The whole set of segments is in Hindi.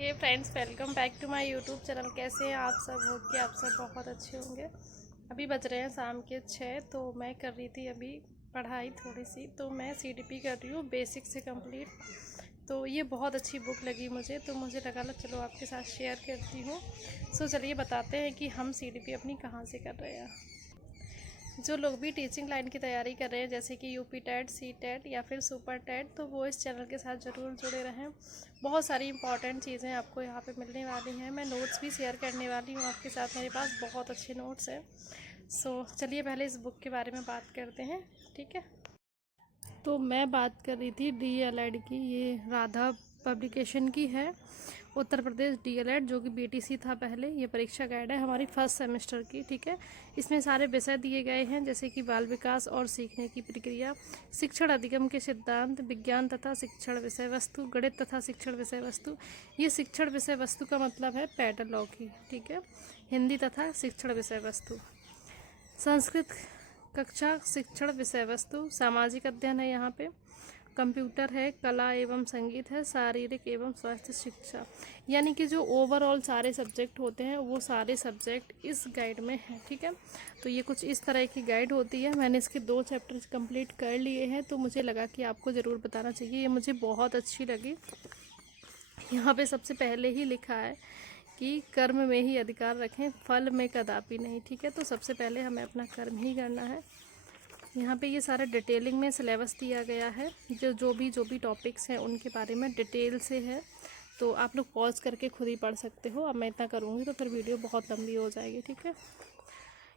Hey friends, welcome back to my YouTube channel. कैसे हैं आप सब? हो कि आप सब बहुत अच्छे होंगे। अभी बज रहे हैं शाम के 6। तो मैं कर रही थी अभी पढ़ाई थोड़ी सी। तो मैं सीडीपी कर रही हूँ बेसिक से कंप्लीट। तो ये बहुत अच्छी बुक लगी मुझे, तो मुझे लगा चलो आपके साथ शेयर करती हूँ। सो चलिए बताते हैं कि हम सीडीपी अपनी कहाँ से कर रहे हैं। जो लोग भी टीचिंग लाइन की तैयारी कर रहे हैं, जैसे कि यूपी टेट, सी टेट या फिर सुपर टेट, तो वो इस चैनल के साथ ज़रूर जुड़े रहें। बहुत सारी इंपॉर्टेंट चीज़ें आपको यहाँ पे मिलने वाली हैं। मैं नोट्स भी शेयर करने वाली हूँ आपके साथ। मेरे पास बहुत अच्छे नोट्स हैं। सो चलिए पहले इस बुक के बारे में बात करते हैं, ठीक है। तो मैं बात कर रही थी डीएलएड की। ये राधा पब्लिकेशन की है, उत्तर प्रदेश डीएलएड, जो कि बीटीसी था पहले। ये परीक्षा गाइड है हमारी फर्स्ट सेमेस्टर की, ठीक है। इसमें सारे विषय दिए गए हैं, जैसे कि बाल विकास और सीखने की प्रक्रिया, शिक्षण अधिगम के सिद्धांत, विज्ञान तथा शिक्षण विषय वस्तु, गणित तथा शिक्षण विषय वस्तु। ये शिक्षण विषय वस्तु का मतलब है पेडागॉजी, ठीक है। हिंदी तथा शिक्षण विषय वस्तु, संस्कृत कक्षा शिक्षण विषय वस्तु, सामाजिक अध्ययन है यहाँ पे, कंप्यूटर है, कला एवं संगीत है, शारीरिक एवं स्वास्थ्य शिक्षा। यानी कि जो ओवरऑल सारे सब्जेक्ट होते हैं वो सारे सब्जेक्ट इस गाइड में हैं, ठीक है। तो ये कुछ इस तरह की गाइड होती है। मैंने इसके 2 चैप्टर्स कंप्लीट कर लिए हैं, तो मुझे लगा कि आपको ज़रूर बताना चाहिए। ये मुझे बहुत अच्छी लगी। यहाँ पे सबसे पहले ही लिखा है कि कर्म में ही अधिकार रखें, फल में कदापि नहीं, ठीक है। तो सबसे पहले हमें अपना कर्म ही करना है। यहाँ पे ये सारा डिटेलिंग में सिलेबस दिया गया है, जो भी टॉपिक्स हैं उनके बारे में डिटेल से है। तो आप लोग पॉज करके खुद ही पढ़ सकते हो। अब मैं इतना करूँगी तो फिर वीडियो बहुत लंबी हो जाएगी, ठीक है।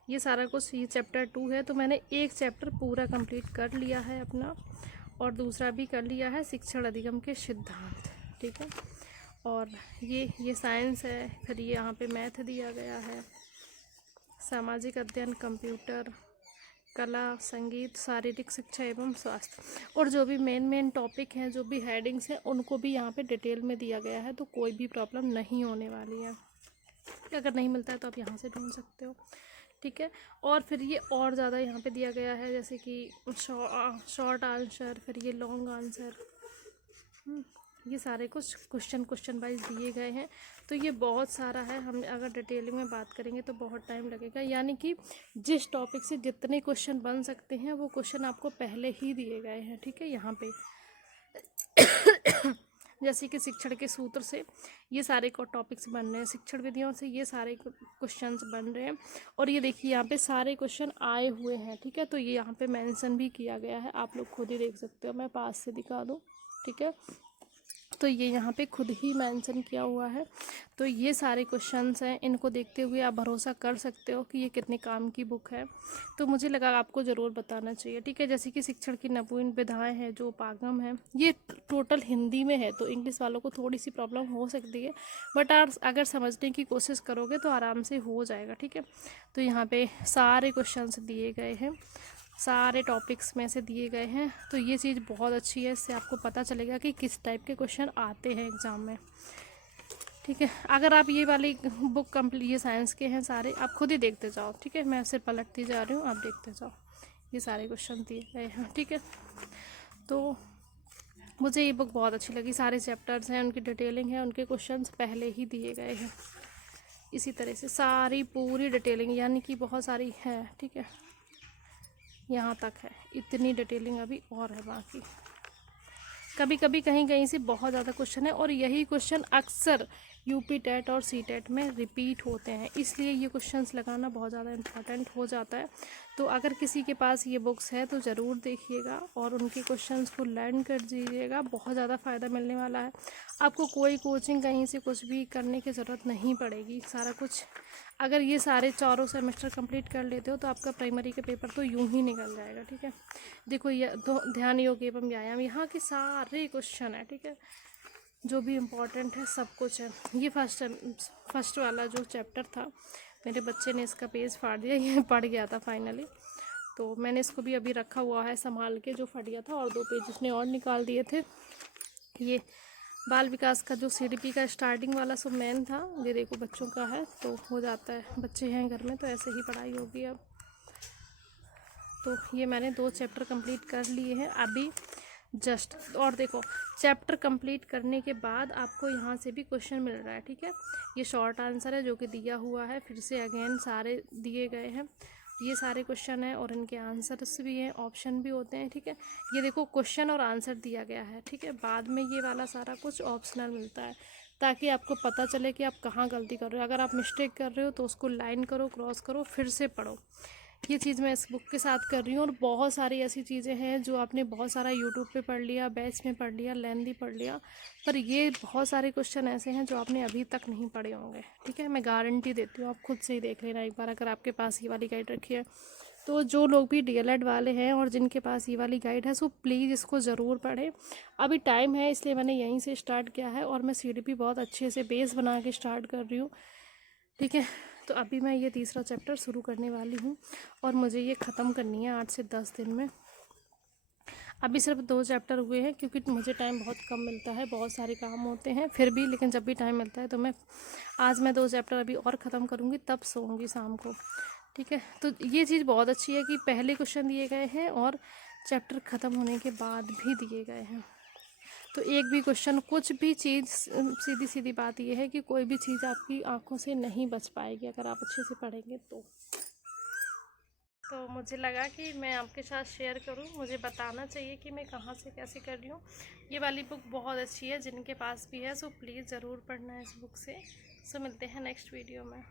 ये सारा कुछ, ये चैप्टर 2 है, तो मैंने एक चैप्टर पूरा कंप्लीट कर लिया है अपना, और दूसरा भी कर लिया है, शिक्षण अधिगम के सिद्धांत, ठीक है। और ये साइंस है। फिर ये यहाँ पे मैथ दिया गया है, सामाजिक अध्ययन, कंप्यूटर, कला, संगीत, शारीरिक शिक्षा एवं स्वास्थ्य। और जो भी मेन टॉपिक हैं, जो भी हेडिंग्स हैं, उनको भी यहाँ पे डिटेल में दिया गया है। तो कोई भी प्रॉब्लम नहीं होने वाली है। अगर नहीं मिलता है तो आप यहाँ से ढूंढ सकते हो, ठीक है। और फिर ये और ज़्यादा यहाँ पे दिया गया है, जैसे कि शॉर्ट आंसर, फिर ये लॉन्ग आंसर, ये सारे कुछ क्वेश्चन वाइज दिए गए हैं। तो ये बहुत सारा है। हम अगर डिटेलिंग में बात करेंगे तो बहुत टाइम लगेगा। यानी कि जिस टॉपिक से जितने क्वेश्चन बन सकते हैं वो क्वेश्चन आपको पहले ही दिए गए हैं, ठीक है। यहाँ पे जैसे कि शिक्षण के सूत्र से ये सारे को टॉपिक्स बन रहे हैं, शिक्षण विधियों से ये सारे क्वेश्चंस बन रहे हैं। और ये देखिए यहाँ पे सारे क्वेश्चन आए हुए हैं, ठीक है। तो ये यहाँ पे मेंशन भी किया गया है, आप लोग खुद ही देख सकते हो। मैं पास से दिखा दूँ, ठीक है। तो ये यहाँ पे खुद ही मेंशन किया हुआ है। तो ये सारे क्वेश्चंस हैं, इनको देखते हुए आप भरोसा कर सकते हो कि ये कितने काम की बुक है। तो मुझे लगा आपको ज़रूर बताना चाहिए, ठीक है। जैसे कि शिक्षण की नवीन विधाएं हैं, जो उपागम है, ये टोटल हिंदी में है। तो इंग्लिश वालों को थोड़ी सी प्रॉब्लम हो सकती है, बट आप अगर समझने की कोशिश करोगे तो आराम से हो जाएगा, ठीक है। तो यहाँ पे सारे क्वेश्चंस दिए गए हैं, सारे टॉपिक्स में से दिए गए हैं। तो ये चीज़ बहुत अच्छी है, इससे आपको पता चलेगा कि किस टाइप के क्वेश्चन आते हैं एग्ज़ाम में, ठीक है। अगर आप ये वाली बुक कंप्लीट, ये साइंस के हैं सारे, आप खुद ही देखते जाओ, ठीक है। मैं सिर्फ पलटती जा रही हूँ, आप देखते जाओ। ये सारे क्वेश्चन दिए गए हैं, ठीक है। तो मुझे ये बुक बहुत अच्छी लगी। सारे चैप्टर्स हैं, उनकी डिटेलिंग है, उनके क्वेश्चंस पहले ही दिए गए हैं। इसी तरह से सारी पूरी डिटेलिंग, यानी कि बहुत सारी है, ठीक है। यहाँ तक है, इतनी डिटेलिंग अभी और है बाकी। कभी कभी कहीं कहीं से बहुत ज़्यादा क्वेश्चन है, और यही क्वेश्चन अक्सर यूपी टेट और सी टेट में रिपीट होते हैं, इसलिए ये क्वेश्चंस लगाना बहुत ज़्यादा इम्पॉर्टेंट हो जाता है। तो अगर किसी के पास ये बुक्स है तो ज़रूर देखिएगा और उनके क्वेश्चंस को लर्न कर दीजिएगा। बहुत ज़्यादा फ़ायदा मिलने वाला है आपको। कोई कोचिंग कहीं से कुछ भी करने की ज़रूरत नहीं पड़ेगी। सारा कुछ, अगर ये सारे चारों सेमेस्टर कंप्लीट कर लेते हो तो आपका प्राइमरी का पेपर तो यूं ही निकल जाएगा, ठीक है। देखो ये तो ध्यान, योग एवं व्यायाम, यहाँ के सारे क्वेश्चन है, ठीक है। जो भी इम्पोर्टेंट है सब कुछ है। ये फर्स्ट वाला जो चैप्टर था, मेरे बच्चे ने इसका पेज फाड़ दिया, ये पढ़ गया था फाइनली। तो मैंने इसको भी अभी रखा हुआ है संभाल के, जो फट गया था, और 2 पेज उसने और निकाल दिए थे। ये बाल विकास का जो सीडीपी का स्टार्टिंग वाला सब मेन था, ये देखो बच्चों का है, तो हो जाता है, बच्चे हैं घर में तो ऐसे ही पढ़ाई होगी अब। तो ये मैंने 2 चैप्टर कंप्लीट कर लिए हैं। अभी जस्ट। और देखो चैप्टर कंप्लीट करने के बाद आपको यहाँ से भी क्वेश्चन मिल रहा है, ठीक है। ये शॉर्ट आंसर है जो कि दिया हुआ है, फिर से अगेन सारे दिए गए हैं, ये सारे क्वेश्चन हैं और इनके आंसर्स भी हैं, ऑप्शन भी होते हैं, ठीक है। ये देखो क्वेश्चन और आंसर दिया गया है, ठीक है। बाद में ये वाला सारा कुछ ऑप्शनल मिलता है ताकि आपको पता चले कि आप कहाँ गलती कर रहे हो। अगर आप मिस्टेक कर रहे हो तो उसको लाइन करो, क्रॉस करो, फिर से पढ़ो। ये चीज़ मैं इस बुक के साथ कर रही हूँ। और बहुत सारी ऐसी चीज़ें हैं जो आपने बहुत सारा यूट्यूब पे पढ़ लिया, बैच में पढ़ लिया, लेंदी पढ़ लिया, पर ये बहुत सारे क्वेश्चन ऐसे हैं जो आपने अभी तक नहीं पढ़े होंगे, ठीक है। मैं गारंटी देती हूँ, आप खुद से ही देख लेना एक बार अगर आपके पास ये वाली गाइड रखी है। तो जो लोग भी DLED वाले हैं और जिनके पास ये वाली गाइड है, सो प्लीज़ इसको ज़रूर पढ़ें। अभी टाइम है इसलिए मैंने यहीं से स्टार्ट किया है और मैं CDP बहुत अच्छे से बेस बना के स्टार्ट कर रही हूँ, ठीक है। तो अभी मैं ये तीसरा चैप्टर शुरू करने वाली हूँ और मुझे ये ख़त्म करनी है 8 से 10 दिन में। अभी सिर्फ 2 चैप्टर हुए हैं क्योंकि मुझे टाइम बहुत कम मिलता है, बहुत सारे काम होते हैं, फिर भी लेकिन जब भी टाइम मिलता है तो आज मैं 2 चैप्टर अभी और ख़त्म करूँगी, तब सोऊंगी शाम को, ठीक है। तो ये चीज़ बहुत अच्छी है कि पहले क्वेश्चन दिए गए हैं और चैप्टर ख़त्म होने के बाद भी दिए गए हैं। तो एक भी क्वेश्चन, कुछ भी चीज़, सीधी सीधी बात यह है कि कोई भी चीज़ आपकी आंखों से नहीं बच पाएगी अगर आप अच्छे से पढ़ेंगे तो मुझे लगा कि मैं आपके साथ शेयर करूं, मुझे बताना चाहिए कि मैं कहाँ से कैसे कर रही हूँ। ये वाली बुक बहुत अच्छी है, जिनके पास भी है सो प्लीज़ ज़रूर पढ़ना है इस बुक से। सो मिलते हैं नेक्स्ट वीडियो में।